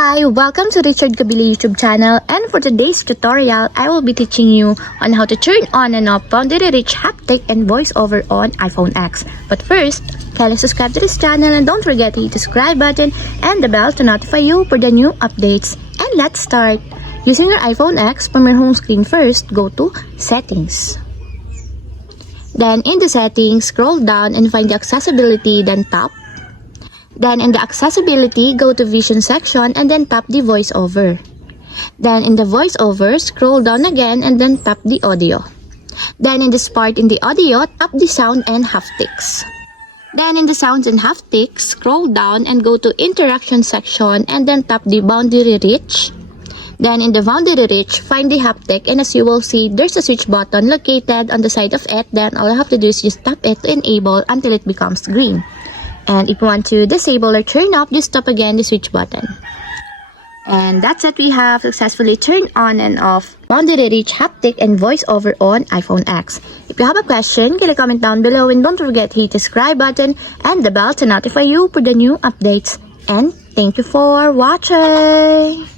Hi, welcome to Richard Kabili YouTube channel, and for today's tutorial, I will be teaching you on how to turn on and off boundary reach haptic and voiceover on iPhone X. But first, kindly subscribe to this channel and don't forget to hit the subscribe button and the bell to notify you for the new updates. And let's start. Using your iPhone X, from your home screen first, go to Settings. Then in the settings, scroll down and find the accessibility, then tap. Then in the accessibility, go to vision section and then tap the voiceover. Then in the voiceover, scroll down again and then tap the audio. Then in this part in the audio, tap the sound and haptics. Then in the sounds and haptics, scroll down and go to interaction section and then tap the boundary reach. Then in the boundary reach, find the haptic, and as you will see, there's a switch button located on the side of it. Then all you have to do is just tap it to enable until it becomes green. And if you want to disable or turn off, just tap again the switch button. And that's it, we have successfully turned on and off boundary reach haptic and voiceover on iPhone X. If you have a question, can comment down below, and don't forget to hit the subscribe button and the bell to notify you for the new updates. And thank you for watching!